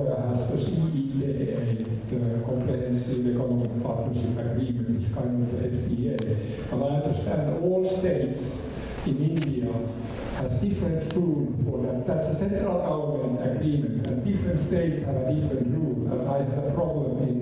Has the CETA, the Comprehensive Economic Partnership Agreement, is kind of the FTA. And I understand all states in India has different rule for that. That's a central government agreement, and different states have a different rule. And I have a problem in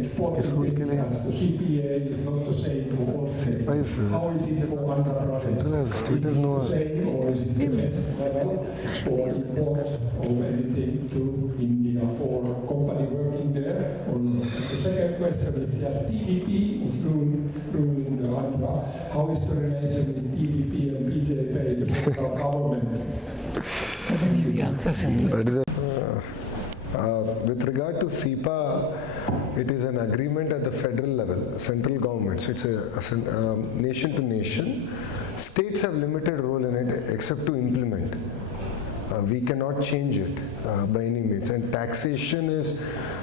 exporting things as the CPA is not the same for all states. How is it for Andhra Pradesh? Is it the same, or is it the best level for import of anything to India for a company working there? Or the second question is just TDP is ruling the Andhra. How is the relation with TDP and BJP, the central government? That is with regard to SEPA, it is an agreement at the federal level, central governments. It's a nation to nation. States have limited role in it except to implement. We cannot change it by any means. And taxation is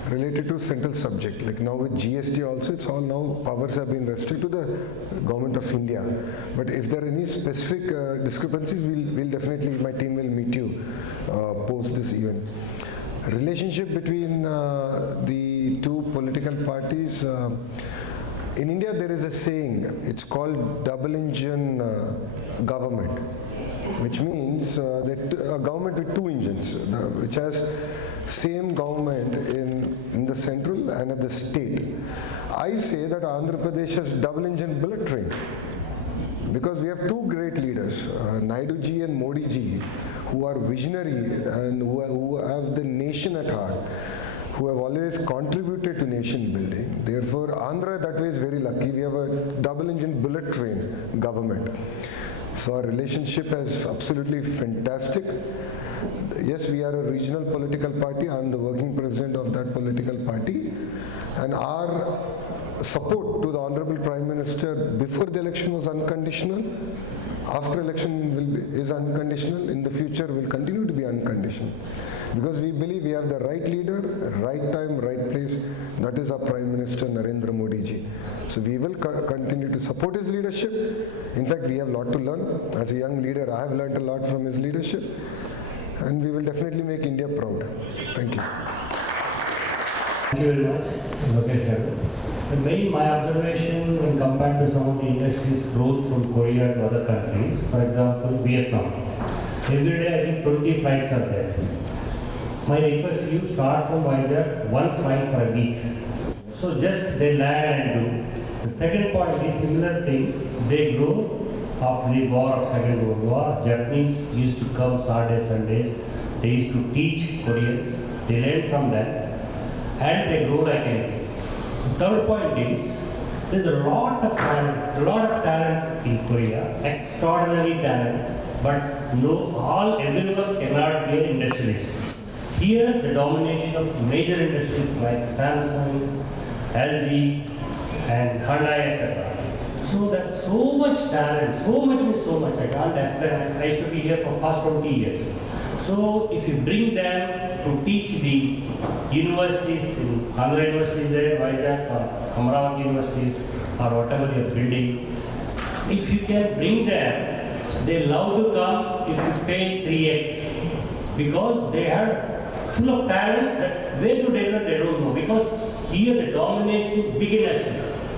related to central subject. Like now with GST also, it's all now powers have been restricted to the government of India. But if there are any specific discrepancies, we'll definitely, my team will meet you post this event. Relationship between the two political parties. In India, there is a saying, it's called double engine government, which means that a government with two engines, which has same government in the central and at the state. I say that Andhra Pradesh has double engine bullet train, because we have two great leaders, Naidu ji and Modi ji, who are visionary and who have the nation at heart, who have always contributed to nation building. Therefore, Andhra that way is very lucky. We have a double engine bullet train government. So our relationship is absolutely fantastic. Yes, we are a regional political party. I am the working president of that political party. And our support to the Honorable Prime Minister before the election was unconditional. After election is unconditional. In the future will continue to be unconditional. Because we believe we have the right leader, right time, right place. That is our Prime Minister Narendra Modi ji. So we will continue to support his leadership. In fact, we have a lot to learn. As a young leader, I have learned a lot from his leadership. And we will definitely make India proud. Thank you. Thank you very much, Lokesh. My observation when compared to some of the industries' growth from Korea to other countries, for example, Vietnam. Every day I think 20 flights are there. My request to you, start from Vizag, one flight per week. So just they land and do. The second point is similar thing. They grow after the war of Second World War. Japanese used to come Saturdays, Sundays. They used to teach Koreans. They learned from them. And they grow like anything. The third point is, there's a lot of talent in Korea, extraordinary talent, but everyone cannot be an industrialist. Here, the domination of major industries like Samsung, LG, and Hyundai, etc. So that's so much talent, so much, I can't explain. I used to be here for past 20 years. So if you bring them to teach the universities, in Andhra universities there, Vizag, or Amravati universities, or whatever you're building, if you can bring them, they love to come if you pay 3x. Because they are full of talent that where to deliver they don't know. Because here the domination big industries.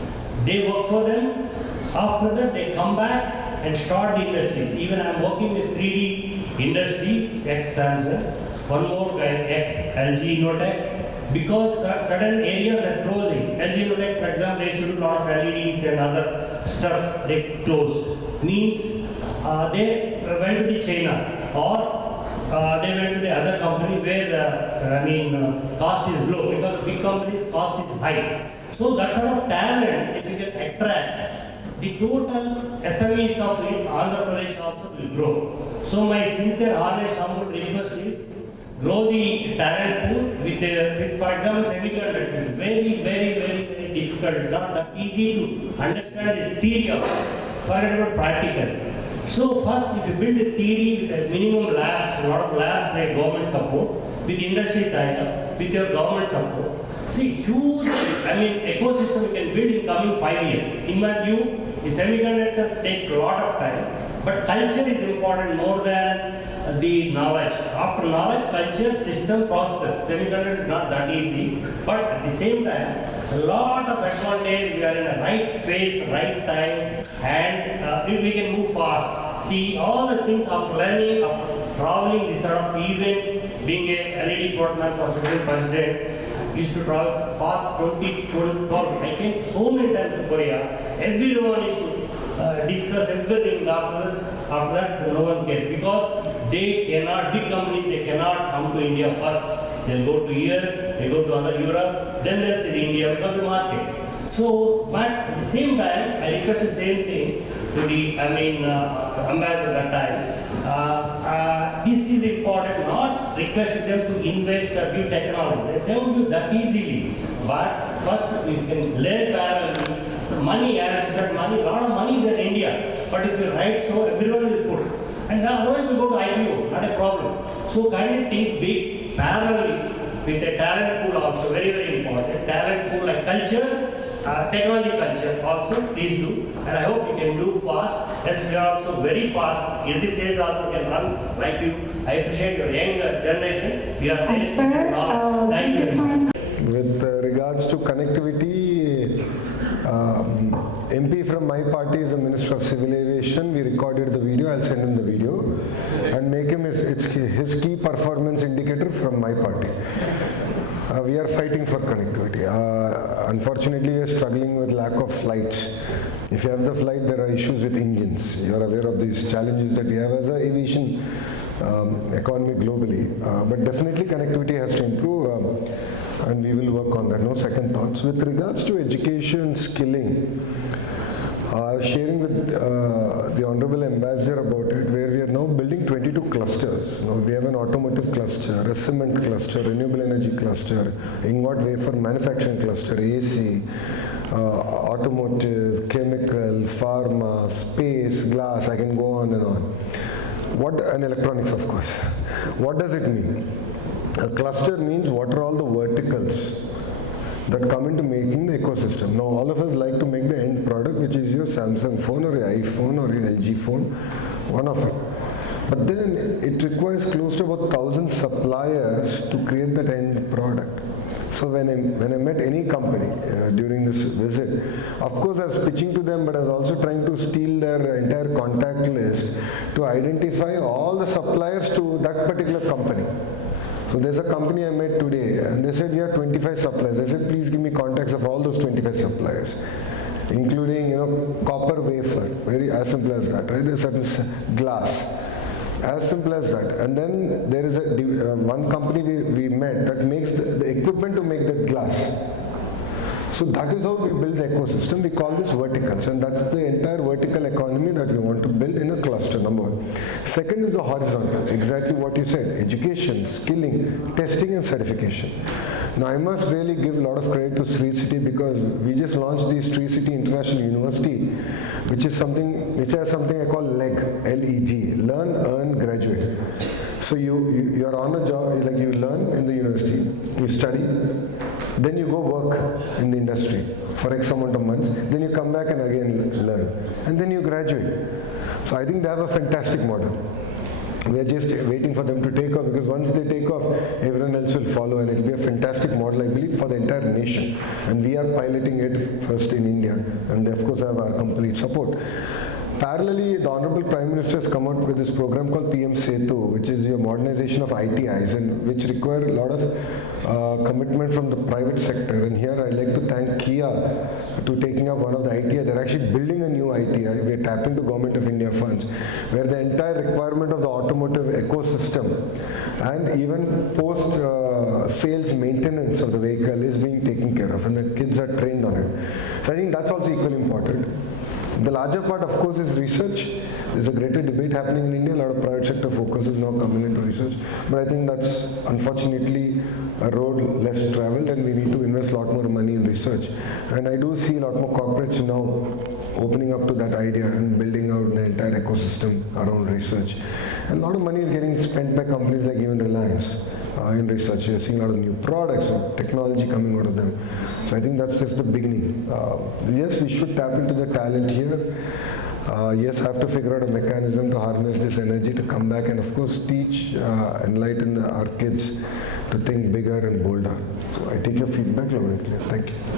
They work for them, after that they come back and start the industries. Even I'm working with 3D industry, ex-Samsung, one more guy, ex-LG Innotech, because certain areas are closing. LG Innotech, for example, they used to do a lot of LEDs and other stuff, they closed. Means they went to the China, or they went to the other company where the cost is low, because big companies' cost is high. So that sort of talent, if you can attract, the total SMEs of Andhra Pradesh also will grow. So my sincere, honest, humble request is, grow the talent pool with for example, semiconductor is very difficult, not that easy to understand the theory of it, forget about practical. So first, if you build a theory with a minimum labs, a lot of labs, like government support, with industry tie-up, with your government support, see huge, ecosystem you can build in coming 5 years. In my view, the semiconductors takes a lot of time, but culture is important more than the knowledge. After knowledge, culture, system, process. Semiconductor is not that easy, but at the same time, a lot of advantage. We are in a right phase, right time, and we can move fast. See all the things of learning, of traveling, this sort of events. Being a LED portman for student president, used to travel past 2012. I came so many times to Korea. Everyone used to discuss everything. After that, no one cares because they cannot, big companies, they cannot come to India first. They'll go to US, they go to other Europe, then they'll see India because the market. So, but at the same time, I request the same thing to the, ambassador at that time. This is important, not requesting them to invest or give technology. They won't do that easily. But first, we can learn parallel. Money, as I said, money, a lot of money is in India. But if you write so, everyone will put. And otherwise we go to IPO, not a problem. So kindly think big, parallelly, with a talent pool also, very, very important. Talent pool like culture, technology culture also, please do. And I hope you can do fast. Yes, we are also very fast. In this age also can run like you. I appreciate your younger generation. We are very Thank you. With regards to connectivity, MP from my party is the Minister of Civil Aviation. We recorded the video. I'll send him the video and make him his key performance indicator from my party. We are fighting for connectivity. Unfortunately, we are struggling with lack of flights. If you have the flight, there are issues with engines. You are aware of these challenges that we have as an aviation economy globally. But definitely connectivity has to improve. And we will work on that, no second thoughts. With regards to education, skilling, I was sharing with the Honorable Ambassador about it, where we are now building 22 clusters. Now we have an automotive cluster, a cement cluster, renewable energy cluster, ingot wafer manufacturing cluster, AC, automotive, chemical, pharma, space, glass, I can go on and on. And electronics, of course. What does it mean? A cluster means what are all the verticals that come into making the ecosystem. Now all of us like to make the end product, which is your Samsung phone or your iPhone or your LG phone, one of it. But then it requires close to about 1,000 suppliers to create that end product. So when I met any company during this visit, of course I was pitching to them, but I was also trying to steal their entire contact list to identify all the suppliers to that particular company. So there's a company I met today and they said we have 25 suppliers. I said please give me contacts of all those 25 suppliers, including copper wafer, very as simple as that, right? There's certain glass, as simple as that. And then there is one company we met that makes the equipment to make that glass. So that is how we build the ecosystem. We call this verticals, and that's the entire vertical economy that we want to build in a cluster, number one. Second is the horizontal, exactly what you said, education, skilling, testing and certification. Now I must really give a lot of credit to Sri City because we just launched the Sri City International University, which has something I call LEG, L-E-G, Learn, Earn, Graduate. So you're on a job, like you learn in the university, you study, then you go work in the industry for X amount of months, then you come back and again learn, and then you graduate. So I think they have a fantastic model. We are just waiting for them to take off, because once they take off, everyone else will follow, and it will be a fantastic model, I believe, for the entire nation. And we are piloting it first in India, and they of course have our complete support. Parallelly, the Honorable Prime Minister has come out with this program called PM Setu, which is your modernization of ITIs, and which require a lot of commitment from the private sector. And here I'd like to thank Kia to taking up one of the ITI. They're actually building a new ITI. We're tapping to Government of India funds, where the entire requirement of the automotive ecosystem and even post sales maintenance of the vehicle is being taken care of, and the kids are trained on it. So I think that's also equally important. The larger part, of course, is research. There's a greater debate happening in India. A lot of private sector focus is now coming into research. But I think that's unfortunately a road less traveled, and we need to invest a lot more money in research. And I do see a lot more corporates now opening up to that idea and building out the entire ecosystem around research. And a lot of money is getting spent by companies like even Reliance in research. You're seeing a lot of new products and technology coming out of them. So I think that's just the beginning. Yes, we should tap into the talent here. Yes, I have to figure out a mechanism to harness this energy to come back and of course teach, enlighten our kids to think bigger and bolder. So I take your feedback loud and clear. Thank you.